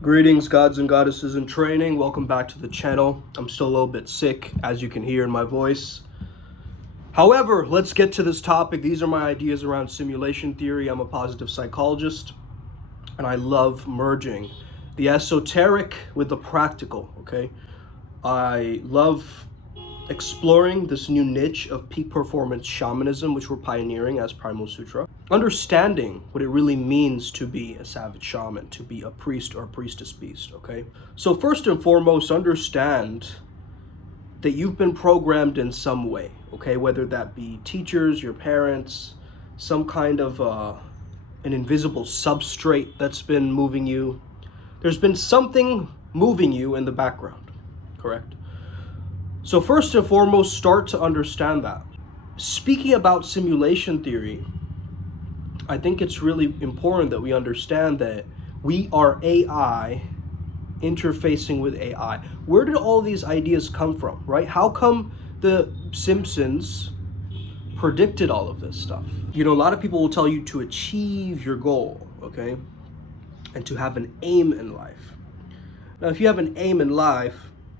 Greetings, gods and goddesses in training. Welcome back to the channel. I'm still a little bit sick, as you can hear in my voice. However, let's get to this topic. These are my ideas around simulation theory. I'm a positive psychologist, and I love merging the esoteric with the practical, okay? I love exploring this new niche of peak performance shamanism, which we're pioneering as PRIMAL Sutra. Understanding what it really means to be a savage shaman, to be a priest or a priestess beast, okay? So first and foremost, understand that you've been programmed in some way, okay? Whether that be teachers, your parents, some kind of an invisible substrate that's been moving you. There's been something moving you in the background, correct? So first and foremost, start to understand that. Speaking about simulation theory, I think it's really important that we understand that we are AI interfacing with AI. Where did all these ideas come from, right? How come the Simpsons predicted all of this stuff? You know, a lot of people will tell you to achieve your goal, okay? And to have an aim in life. Now, if you have an aim in life,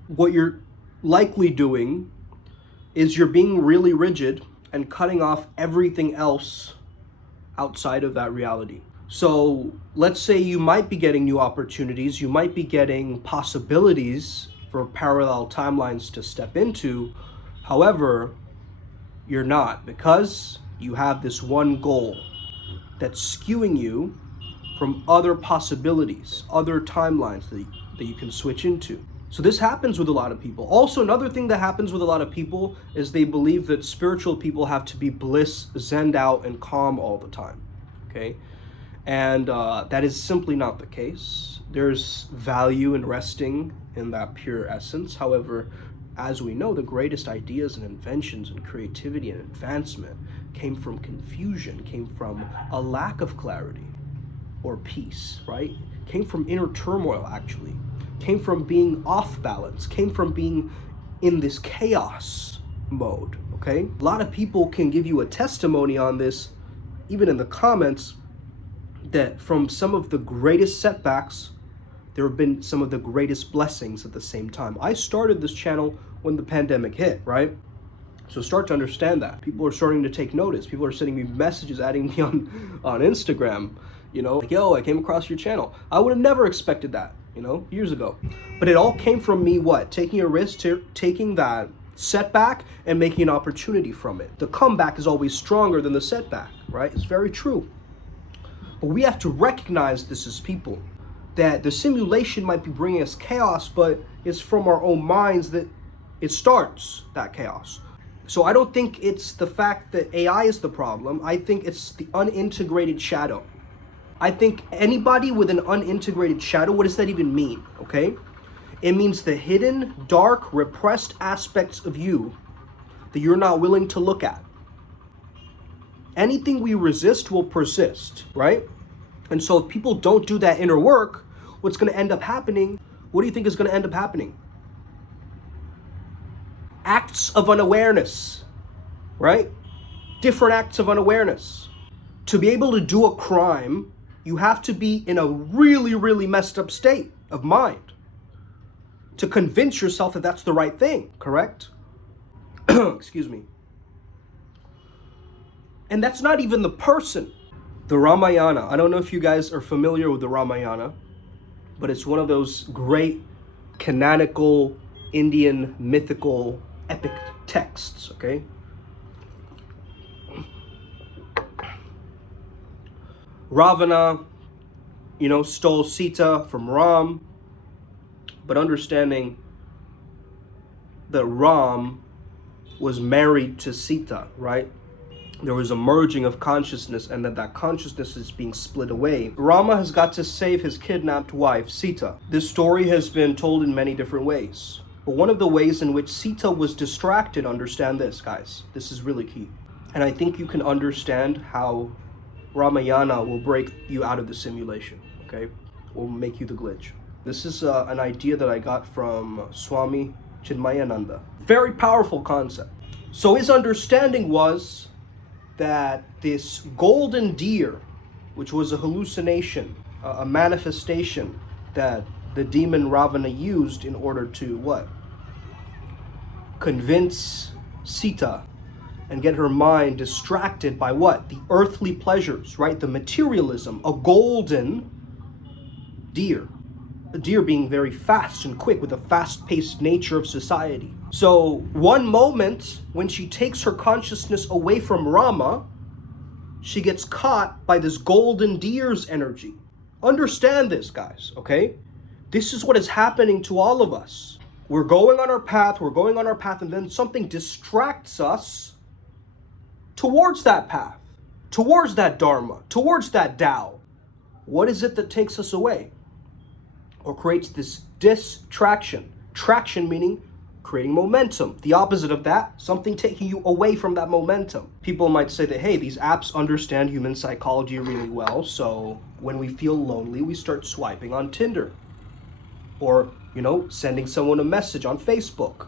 what you're likely doing is you're being really rigid and cutting off everything else outside of that reality. So let's say you might be getting new opportunities, you might be getting possibilities for parallel timelines to step into. However, you're not, because you have this one goal that's skewing you from other possibilities, other timelines that you can switch into. So this happens with a lot of people. Also, another thing that happens with a lot of people is they believe that spiritual people have to be bliss, zenned out, and calm all the time, okay? And that is simply not the case. There's value in resting in that pure essence. However, as we know, the greatest ideas and inventions and creativity and advancement came from confusion, came from a lack of clarity or peace, right? Came from inner turmoil, actually. Came from being off balance, came from being in this chaos mode, okay? A lot of people can give you a testimony on this, even in the comments, that from some of the greatest setbacks, there have been some of the greatest blessings at the same time. I started this channel when the pandemic hit, right? So start to understand that. People are starting to take notice. People are sending me messages, adding me on Instagram, you know, like, yo, I came across your channel. I would have never expected that, you know, years ago. But it all came from me, what? Taking a risk, taking that setback and making an opportunity from it. The comeback is always stronger than the setback, right? It's very true. But we have to recognize this as people, that the simulation might be bringing us chaos, but it's from our own minds that it starts that chaos. So I don't think it's the fact that AI is the problem. I think it's the unintegrated shadow. I think anybody with an unintegrated shadow, what does that even mean, okay? It means the hidden, dark, repressed aspects of you that you're not willing to look at. Anything we resist will persist, right? And so if people don't do that inner work, what's going to end up happening? What do you think is going to end up happening? Acts of unawareness, right? Different acts of unawareness. To be able to do a crime, you have to be in a really, really messed up state of mind to convince yourself that that's the right thing, correct? Excuse me. And that's not even the person. The Ramayana, I don't know if you guys are familiar with the Ramayana, but it's one of those great canonical Indian mythical epic texts, okay? Ravana, you know, stole Sita from Ram, but understanding that Ram was married to Sita, right? There was a merging of consciousness, and that consciousness is being split away. Rama has got to save his kidnapped wife, Sita. This story has been told in many different ways. But one of the ways in which Sita was distracted, understand this, guys. This is really key. And I think you can understand how Ramayana will break you out of the simulation, okay? Will make you the glitch. This is an idea that I got from Swami Chinmayananda. Very powerful concept. So his understanding was that this golden deer, which was a hallucination, a manifestation that the demon Ravana used in order to what? Convince Sita and get her mind distracted by what? The earthly pleasures, right? The materialism. A golden deer. A deer being very fast and quick with a fast-paced nature of society. So one moment when she takes her consciousness away from Rama, she gets caught by this golden deer's energy. Understand this, guys, okay? This is what is happening to all of us. We're going on our path, and then something distracts us towards that path, towards that Dharma, towards that Tao. What is it that takes us away? Or creates this distraction? Traction meaning creating momentum. The opposite of that, something taking you away from that momentum. People might say that, hey, these apps understand human psychology really well, so when we feel lonely, we start swiping on Tinder. Or, sending someone a message on Facebook.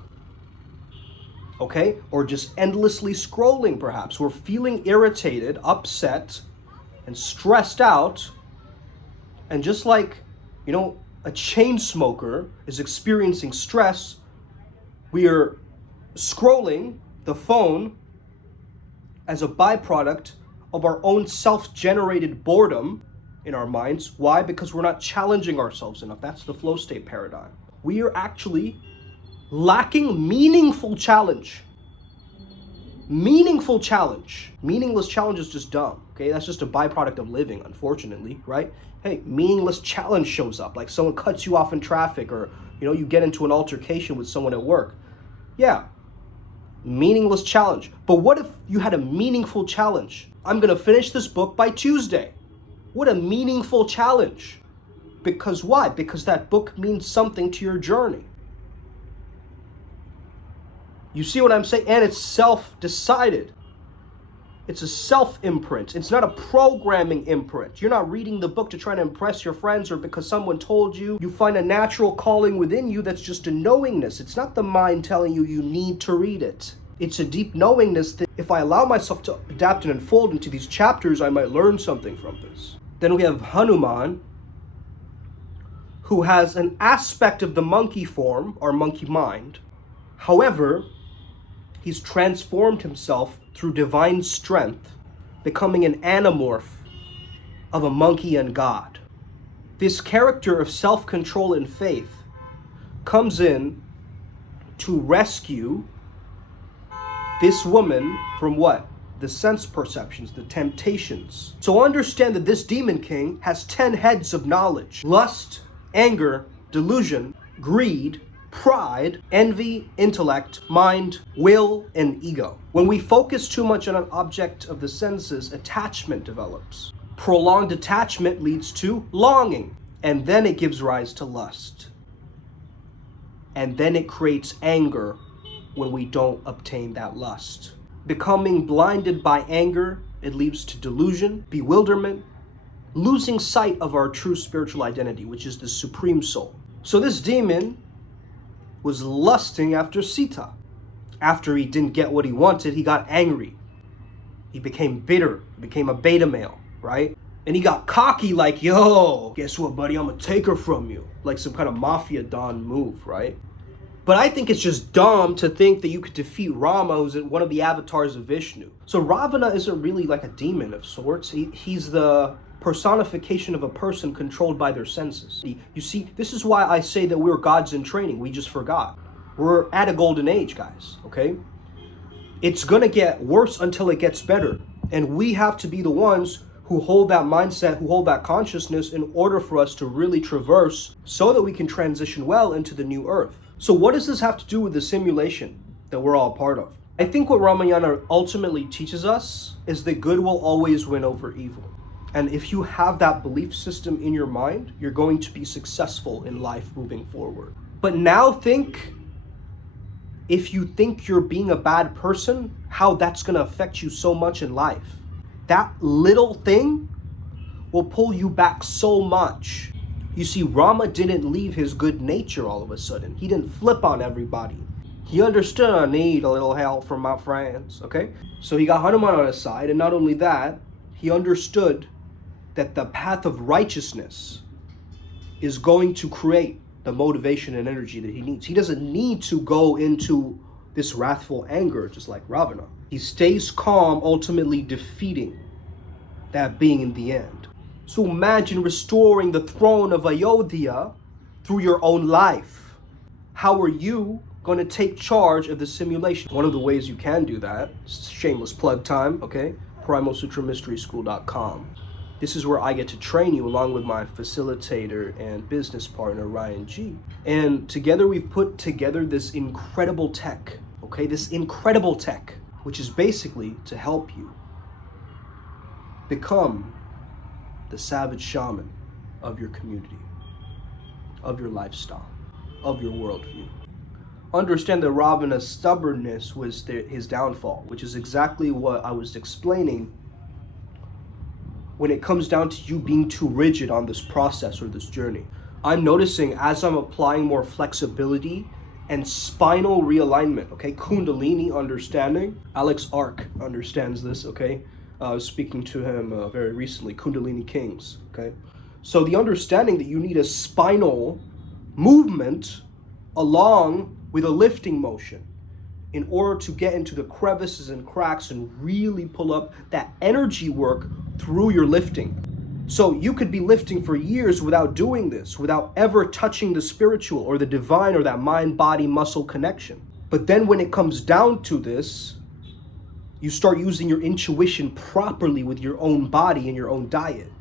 Okay? Or just endlessly scrolling, perhaps. We're feeling irritated, upset, and stressed out. And just like, a chain smoker is experiencing stress, we are scrolling the phone as a byproduct of our own self-generated boredom in our minds. Why? Because we're not challenging ourselves enough. That's the flow state paradigm. We are actually lacking meaningful challenge. Meaningful challenge. Meaningless challenge is just dumb. Okay, that's just a byproduct of living, unfortunately, right? Hey, meaningless challenge shows up, like someone cuts you off in traffic, or you get into an altercation with someone at work. Yeah, meaningless challenge. But what if you had a meaningful challenge? I'm gonna finish this book by Tuesday. What a meaningful challenge. Because why? Because that book means something to your journey. You see what I'm saying? And it's self-decided. It's a self-imprint. It's not a programming imprint. You're not reading the book to try to impress your friends or because someone told you. You find a natural calling within you that's just a knowingness. It's not the mind telling you you need to read it. It's a deep knowingness that if I allow myself to adapt and unfold into these chapters, I might learn something from this. Then we have Hanuman, who has an aspect of the monkey form, or monkey mind. However, he's transformed himself through divine strength, becoming an anamorph of a monkey and God. This character of self-control and faith comes in to rescue this woman from what? The sense perceptions, the temptations. So understand that this demon king has 10 heads of knowledge: lust, anger, delusion, greed, pride, envy, intellect, mind, will, and ego. When we focus too much on an object of the senses, attachment develops. Prolonged attachment leads to longing, and then it gives rise to lust. And then it creates anger when we don't obtain that lust. Becoming blinded by anger, it leads to delusion, bewilderment, losing sight of our true spiritual identity, which is the supreme soul. So this demon was lusting after Sita. After he didn't get what he wanted, he got angry. He became bitter, became a beta male, right? And he got cocky like, yo, guess what, buddy? I'm gonna take her from you. Like some kind of mafia don move, right? But I think it's just dumb to think that you could defeat Rama, who's one of the avatars of Vishnu. So Ravana isn't really like a demon of sorts. He's the personification of a person controlled by their senses. You see, this is why I say that we're gods in training. We just forgot. We're at a golden age, guys, okay? It's gonna get worse until it gets better. And we have to be the ones who hold that mindset, who hold that consciousness in order for us to really traverse so that we can transition well into the new earth. So what does this have to do with the simulation that we're all part of? I think what Ramayana ultimately teaches us is that good will always win over evil. And if you have that belief system in your mind, you're going to be successful in life moving forward. But now think, if you think you're being a bad person, how that's going to affect you so much in life. That little thing will pull you back so much. You see, Rama didn't leave his good nature all of a sudden. He didn't flip on everybody. He understood I need a little help from my friends, okay? So he got Hanuman on his side, and not only that, he understood that the path of righteousness is going to create the motivation and energy that he needs. He doesn't need to go into this wrathful anger just like Ravana. He stays calm, ultimately defeating that being in the end. So imagine restoring the throne of Ayodhya through your own life. How are you going to take charge of the simulation? One of the ways you can do that, shameless plug time, okay? PrimalSutraMysterySchool.com. This is where I get to train you along with my facilitator and business partner, Ryan G. And together we've put together this incredible tech, okay? This incredible tech, which is basically to help you become the savage shaman of your community, of your lifestyle, of your worldview. Understand that Ravana's stubbornness was his downfall, which is exactly what I was explaining when it comes down to you being too rigid on this process or this journey. I'm noticing as I'm applying more flexibility and spinal realignment, okay? Kundalini understanding. Alex Ark understands this, okay? I was speaking to him very recently, Kundalini Kings, okay? So the understanding that you need a spinal movement along with a lifting motion in order to get into the crevices and cracks and really pull up that energy work through your lifting. So you could be lifting for years without doing this, without ever touching the spiritual or the divine or that mind-body-muscle connection. But then when it comes down to this, you start using your intuition properly with your own body and your own diet.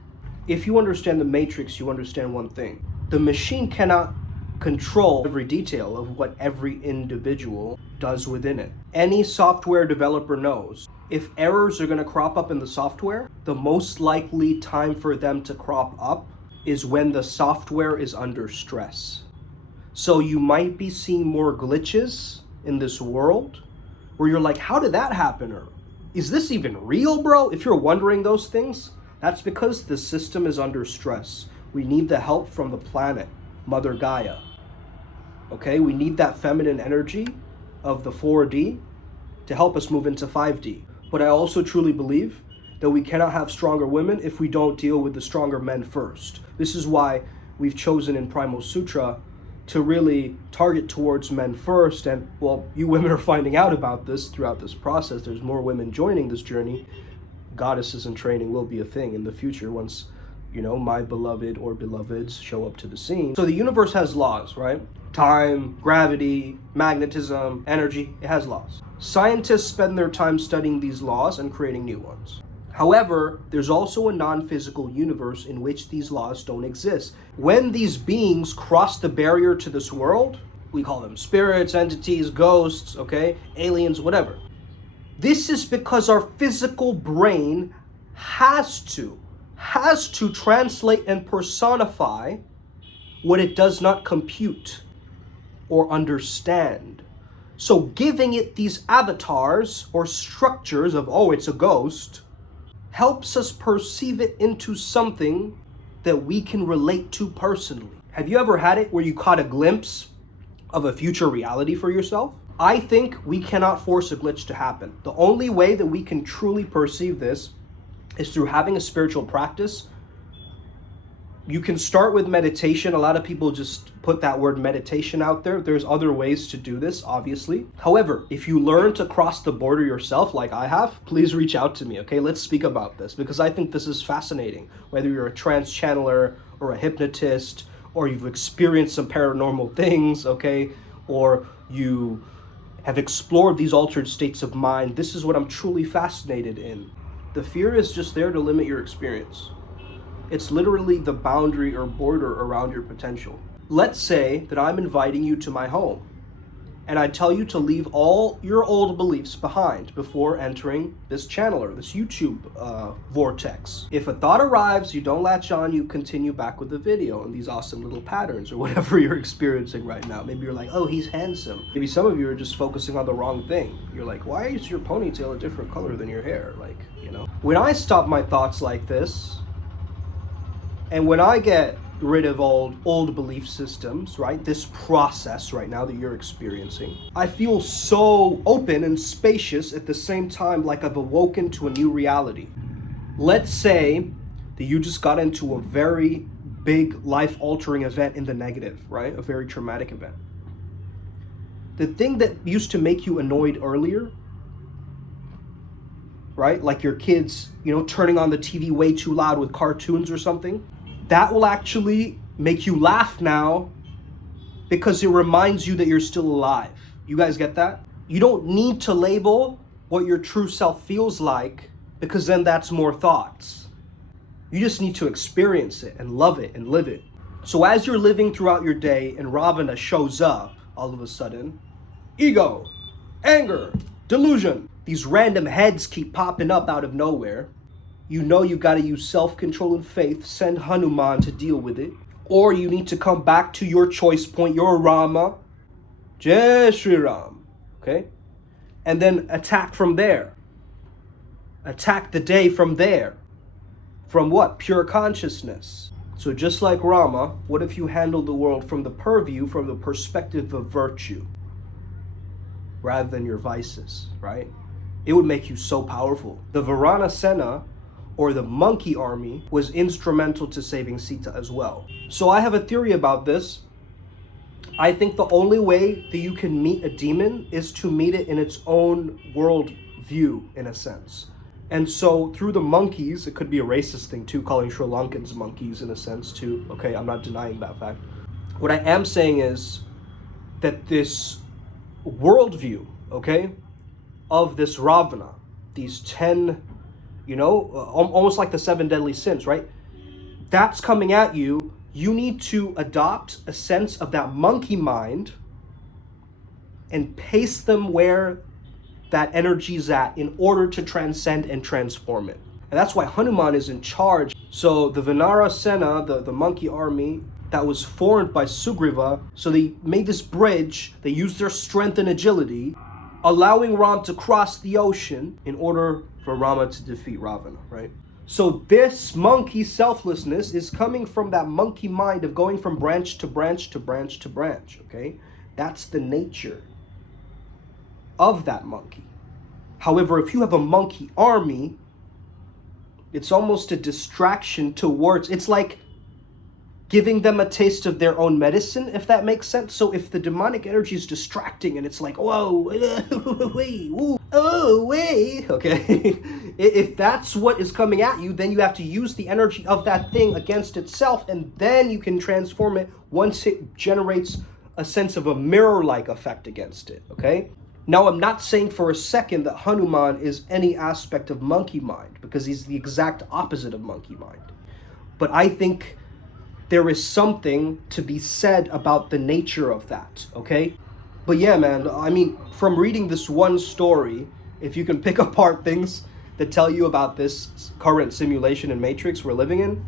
If you understand the matrix, you understand one thing. The machine cannot control every detail of what every individual does within it. Any software developer knows if errors are going to crop up in the software, the most likely time for them to crop up is when the software is under stress. So you might be seeing more glitches in this world where you're like, how did that happen? Or is this even real, bro? If you're wondering those things, that's because the system is under stress. We need the help from the planet, Mother Gaia. Okay, we need that feminine energy of the 4D to help us move into 5D. But I also truly believe that we cannot have stronger women if we don't deal with the stronger men first. This is why we've chosen in Primal Sutra to really target towards men first. And well, you women are finding out about this throughout this process. There's more women joining this journey. Goddesses in training will be a thing in the future once, you know, my beloved or beloveds show up to the scene. So the universe has laws, right? Time, gravity, magnetism, energy, it has laws. Scientists spend their time studying these laws and creating new ones. However, there's also a non-physical universe in which these laws don't exist. When these beings cross the barrier to this world, we call them spirits, entities, ghosts, okay, aliens, whatever. This is because our physical brain has to translate and personify what it does not compute or understand. So giving it these avatars or structures of, oh, it's a ghost, helps us perceive it into something that we can relate to personally. Have you ever had it where you caught a glimpse of a future reality for yourself? I think we cannot force a glitch to happen. The only way that we can truly perceive this is through having a spiritual practice. You can start with meditation. A lot of people just put that word meditation out there. There's other ways to do this, obviously. However, if you learn to cross the border yourself like I have, please reach out to me, okay? Let's speak about this because I think this is fascinating. Whether you're a trance channeler or a hypnotist, or you've experienced some paranormal things, okay? Or you have explored these altered states of mind, this is what I'm truly fascinated in. The fear is just there to limit your experience. It's literally the boundary or border around your potential. Let's say that I'm inviting you to my home, and I tell you to leave all your old beliefs behind before entering this channeler, this YouTube vortex. If a thought arrives, you don't latch on, you continue back with the video and these awesome little patterns or whatever you're experiencing right now. Maybe you're like, oh, he's handsome. Maybe some of you are just focusing on the wrong thing. You're like, why is your ponytail a different color than your hair? Like, you know. When I stop my thoughts like this, and when I get rid of old belief systems, right? This process right now that you're experiencing. I feel so open and spacious at the same time, like I've awoken to a new reality. Let's say that you just got into a very big life-altering event in the negative, right? A very traumatic event. The thing that used to make you annoyed earlier, right? Like your kids, turning on the TV way too loud with cartoons or something. That will actually make you laugh now because it reminds you that you're still alive. You guys get that? You don't need to label what your true self feels like, because then that's more thoughts. You just need to experience it and love it and live it. So as you're living throughout your day and Ravana shows up all of a sudden, ego, anger, delusion, these random heads keep popping up out of nowhere. You know you got to use self-control and faith, send Hanuman to deal with it. Or you need to come back to your choice point, your Rama, Jai Shri Ram, okay? And then attack from there. Attack the day from there. From what? Pure consciousness. So just like Rama, what if you handled the world from the purview, from the perspective of virtue, rather than your vices, right? It would make you so powerful. The Varana Sena, or the monkey army, was instrumental to saving Sita as well. So I have a theory about this. I think the only way that you can meet a demon is to meet it in its own world view, in a sense. And so through the monkeys, it could be a racist thing too, calling Sri Lankans monkeys in a sense too. Okay, I'm not denying that fact. What I am saying is that this worldview, okay, of this Ravana, these 10, almost like the 7 deadly sins, right? That's coming at you. You need to adopt a sense of that monkey mind and paste them where that energy's at in order to transcend and transform it. And that's why Hanuman is in charge. So the Vanara Sena, the monkey army that was formed by Sugriva, so they made this bridge, they used their strength and agility, allowing Ram to cross the ocean in order for Rama to defeat Ravana, right? So this monkey selflessness is coming from that monkey mind of going from branch to branch to branch to branch, okay? That's the nature of that monkey. However, if you have a monkey army, it's almost a distraction towards, it's like giving them a taste of their own medicine, if that makes sense. So if the demonic energy is distracting and it's like, whoa, wait, oh, wait, okay. If that's what is coming at you, then you have to use the energy of that thing against itself, and then you can transform it once it generates a sense of a mirror-like effect against it, okay? Now, I'm not saying for a second that Hanuman is any aspect of monkey mind, because he's the exact opposite of monkey mind. But I think there is something to be said about the nature of that, okay? But yeah, man, I mean, from reading this one story, if you can pick apart things that tell you about this current simulation and matrix we're living in,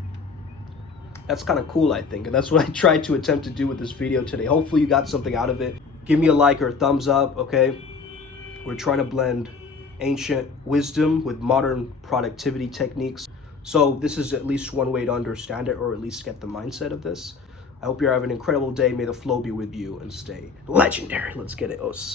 that's kind of cool, I think. And that's what I tried to attempt to do with this video today. Hopefully you got something out of it. Give me a like or a thumbs up, okay? We're trying to blend ancient wisdom with modern productivity techniques. So this is at least one way to understand it, or at least get the mindset of this. I hope you're having an incredible day. May the flow be with you and stay legendary. Let's get it, Os.